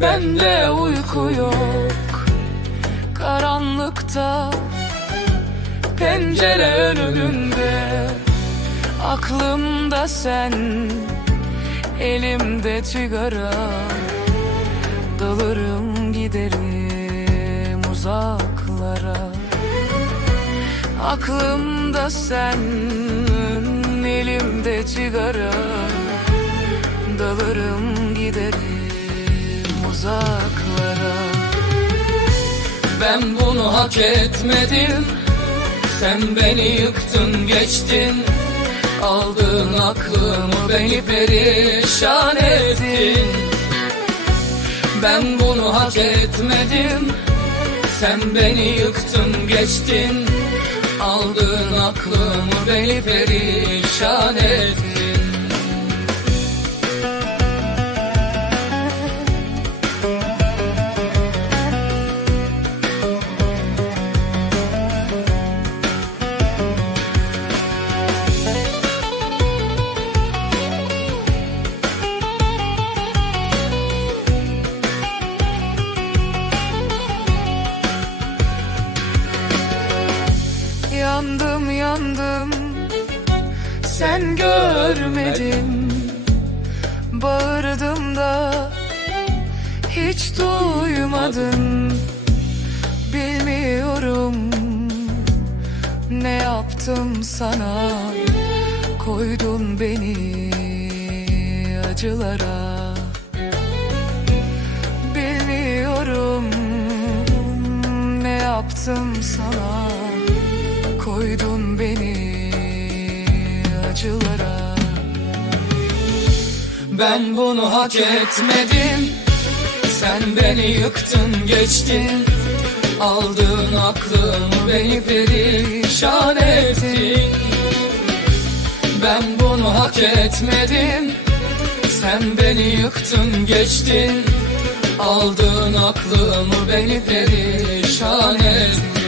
Bende uyku yok. Karanlıkta Pencere önünde. Aklımda sen Elimde sigara Dalırım giderim uzaklara. Aklımda sen Elimde sigara Dalırım giderim uzaklara. Ben bunu hak etmedim Sen beni yıktın geçtin. Aldın aklımı beni perişan ettin. Ben bunu hak etmedim Sen beni yıktın geçtin. Aldın aklımı beni perişan ettin Yandım yandım. Sen görmedin. Bağırdım da Hiç duymadın. Bilmiyorum Ne yaptım sana. Koydun beni acılara. Bilmiyorum ne yaptım sana Ben bunu hak etmedim. Sen beni yıktın geçtin. Aldın aklımı beni perişan ettin. Ben bunu hak etmedim. Sen beni yıktın geçtin. Aldın aklımı beni perişan ettin